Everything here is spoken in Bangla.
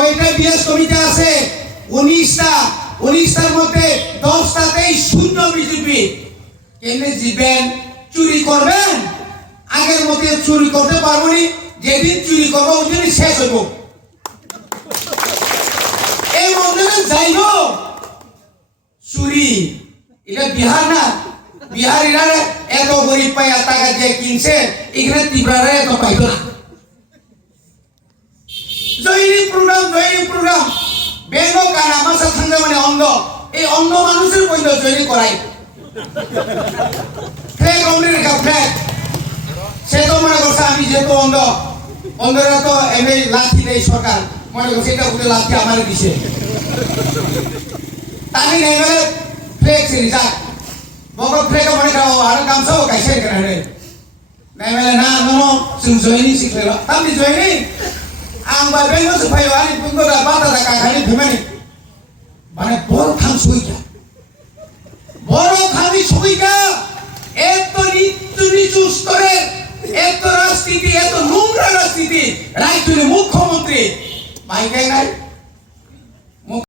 কয়টা বিএস কমিটি আছে? 19টা। 19টার মধ্যে 10টাতেই শূন্য বিজেপি। কেমনে জিতবেন? চুরি করবেন? আগের মতো চুরি করতে পারবো নি? যেদিন চুরি করবো ওই দিন শেষ হইব। এই মন্দিরে যাইব চুরি। এটা বিহার না? বিহারিরা এত গরিব পাইয়া টাকা দিয়ে কিনছে, এখানে ত্রিপুরারা এত পাইতো না। জয়নিং প্রোগ্রাম বেঙ্গ কান আমার সাথে সঙ্গে মানে অন্ধ, এই অন্ধ মানুষের বন্ধ জয়নিং করাই। ফ্ল্যাগ অমনি রেখা ফ্ল্যাগ। সে তো মনে করছে আমি যেহেতু অন্ধ, অন্ধরা তো এমনি লাঠি দেয় সরকার, মনে করছে এটা বলে লাঠি আমার দিছে। তাই নেমে ফ্ল্যাগ ছেড়ে যাক বকর ফ্ল্যাগ মনে খাও আর গামছাও গাইছে কেন নেমে না নো जों জয়নিং শিখলে আমি জয়নিং आं बाय से फैयो आनी बुंगो दा बाता दा काखानि फेमानि माने बर खाम सुइका बर खामी सुइका एतो नीचु स्तरे एतो राजनीति एतो নোংরা রাজনীতি রাজ্যের মুখ্যমন্ত্রী মাইকে নাই